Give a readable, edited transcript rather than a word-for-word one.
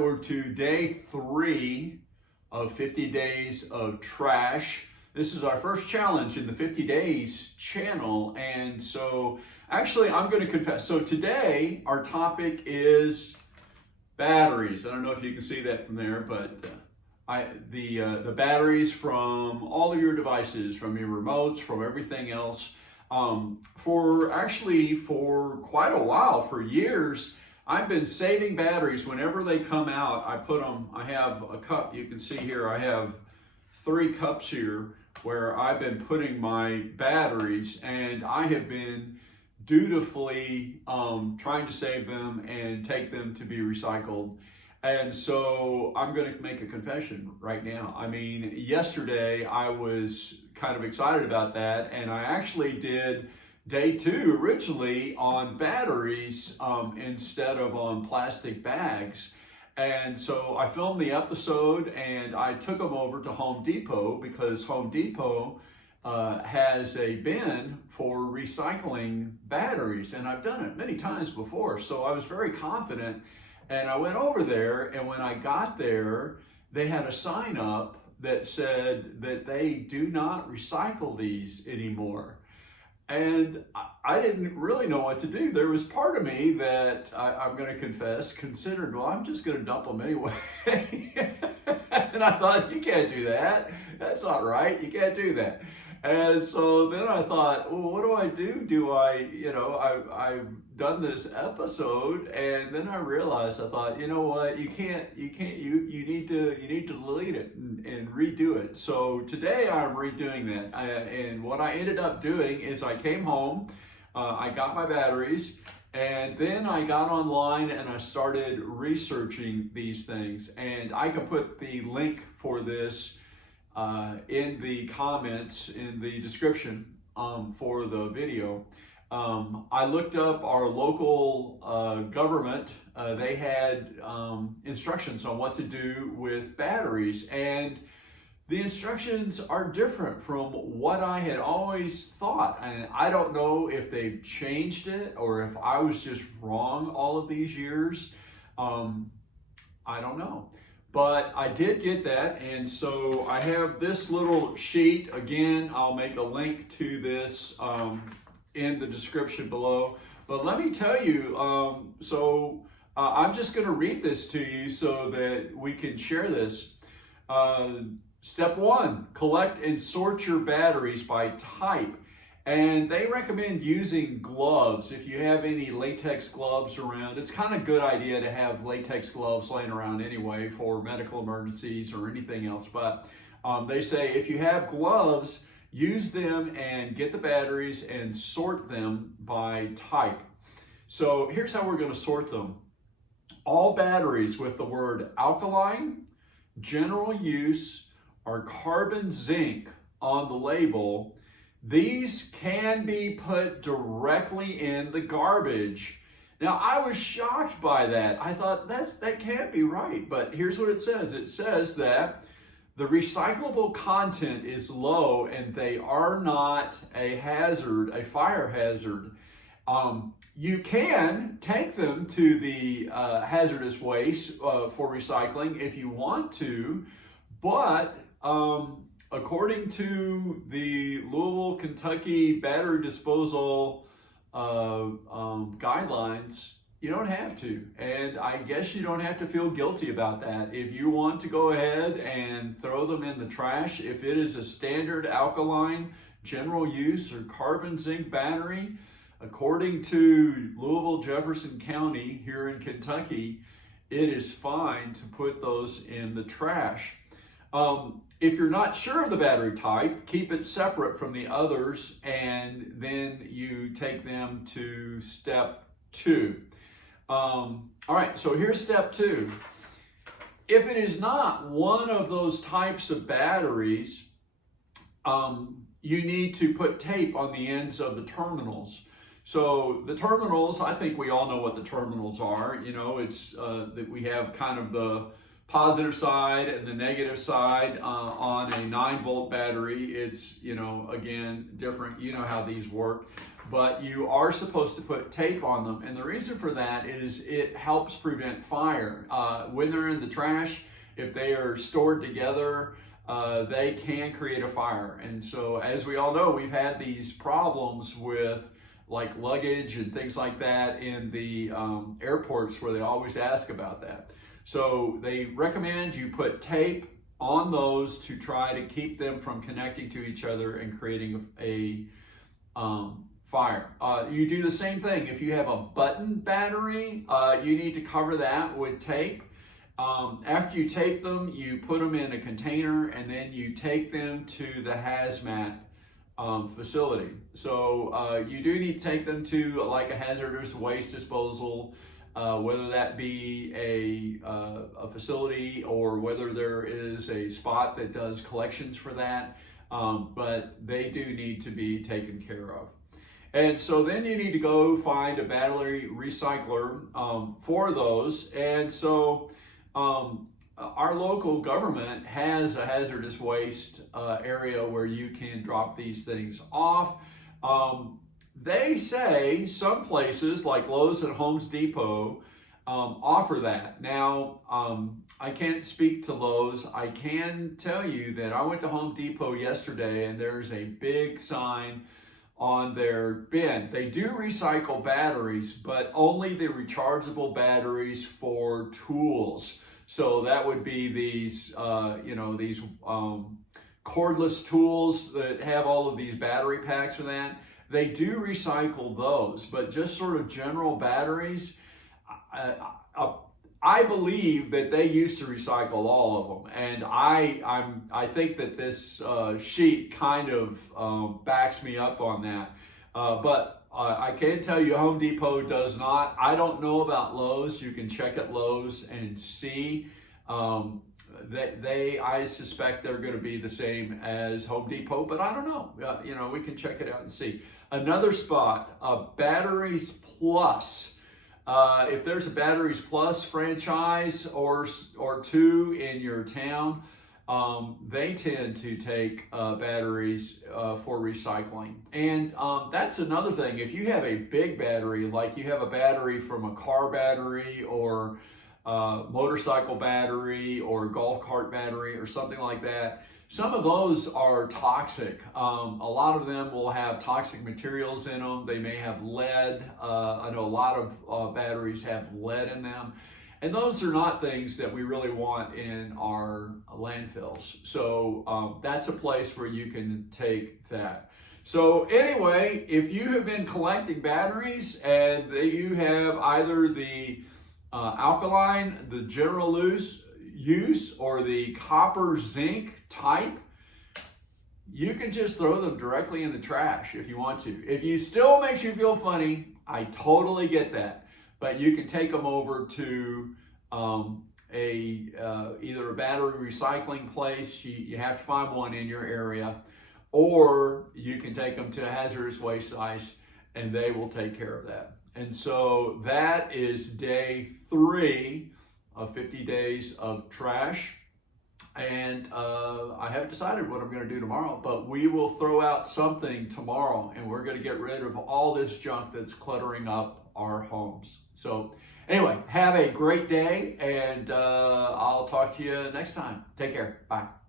we're to day 3 of 50 days of trash. This is our first challenge in the 50 days channel. And so actually I'm going to confess. So today our topic is batteries. I don't know if you can see that from there, but the batteries from all of your devices, from your remotes, from everything else. For quite a while, for years, I've been saving batteries. Whenever they come out, I have a cup, you can see here, I have 3 cups here where I've been putting my batteries, and I have been dutifully trying to save them and take them to be recycled. And so I'm going to make a confession right now. I mean, yesterday I was kind of excited about that, and I actually did day 2 originally on batteries instead of on plastic bags. And so I filmed the episode and I took them over to Home Depot because Home Depot has a bin for recycling batteries, and I've done it many times before. So I was very confident, and I went over there, and when I got there, they had a sign up that said that they do not recycle these anymore. And I didn't really know what to do. There was part of me that I'm going to confess considered, well, I'm just going to dump them anyway. And I thought, you can't do that. That's not right. You can't do that. And so then I thought, well, what do I do? I've done this episode, and then I realized, I thought, you know what, you need to delete it and redo it. So today I'm redoing that. And what I ended up doing is I came home, I got my batteries, and then I got online and I started researching these things. And I can put the link for this in the comments, in the description for the video. I looked up our local government. They had instructions on what to do with batteries, and the instructions are different from what I had always thought. And I don't know if they've changed it or if I was just wrong all of these years. I don't know. But I did get that, and so I have this little sheet. Again, I'll make a link to this in the description below. But let me tell you, I'm just going to read this to you so that we can share this. Step 1, collect and sort your batteries by type. And they recommend using gloves. If you have any latex gloves around, it's kind of a good idea to have latex gloves laying around anyway for medical emergencies or anything else. But they say if you have gloves, use them and get the batteries and sort them by type. So here's how we're going to sort them. All batteries with the word alkaline, general use, or carbon zinc on the label, these can be put directly in the garbage. Now, I was shocked by that. I thought that can't be right, but here's what it says. It says that the recyclable content is low and they are not a hazard, a fire hazard. You can take them to the hazardous waste for recycling if you want to, but according to the Louisville, Kentucky battery disposal guidelines, you don't have to. And I guess you don't have to feel guilty about that. If you want to go ahead and throw them in the trash, if it is a standard alkaline, general use, or carbon zinc battery, according to Louisville, Jefferson County here in Kentucky, it is fine to put those in the trash. If you're not sure of the battery type, keep it separate from the others, and then you take them to step 2. All right, so here's step 2. If it is not one of those types of batteries, you need to put tape on the ends of the terminals. So the terminals, I think we all know what the terminals are. You know, it's that we have kind of the positive side and the negative side on a 9-volt battery. It's, again, different. You know how these work. but you are supposed to put tape on them. And the reason for that is it helps prevent fire. When they're in the trash, if they are stored together, they can create a fire. And so, as we all know, we've had these problems with like luggage and things like that in the airports where they always ask about that. So they recommend you put tape on those to try to keep them from connecting to each other and creating a fire. You do the same thing. If you have a button battery, you need to cover that with tape. After you tape them, you put them in a container and then you take them to the hazmat facility. So you do need to take them to like a hazardous waste disposal, whether that be a facility or whether there is a spot that does collections for that. But they do need to be taken care of. And so then you need to go find a battery recycler for those. And so our local government has a hazardous waste area where you can drop these things off. They say some places like Lowe's and Home Depot offer that. Now, I can't speak to Lowe's. I can tell you that I went to Home Depot yesterday and there's a big sign on their bin. They do recycle batteries, but only the rechargeable batteries for tools. So that would be these, these cordless tools that have all of these battery packs for that. They do recycle those, but just sort of general batteries, I believe that they used to recycle all of them. And I think that this sheet kind of backs me up on that. But I can tell you Home Depot does not. I don't know about Lowe's. You can check at Lowe's and see. I suspect they're going to be the same as Home Depot, but I don't know. We can check it out and see. Another spot, Batteries Plus. If there's a Batteries Plus franchise or two in your town, they tend to take batteries for recycling. And that's another thing. If you have a big battery, like you have a battery from a car battery or motorcycle battery or golf cart battery or something like that, some of those are toxic. A lot of them will have toxic materials in them. They may have lead. I know a lot of batteries have lead in them. And those are not things that we really want in our landfills. So that's a place where you can take that. So anyway, if you have been collecting batteries and you have either the alkaline, the general use, or the copper zinc type, you can just throw them directly in the trash if you want to. If you still makes you feel funny, I totally get that. But you can take them over to either a battery recycling place. You have to find one in your area, or you can take them to a hazardous waste site and they will take care of that. And so that is day 3 of 50 days of trash. And I haven't decided what I'm going to do tomorrow, but we will throw out something tomorrow and we're going to get rid of all this junk that's cluttering up our homes. So anyway, have a great day and I'll talk to you next time. Take care. Bye.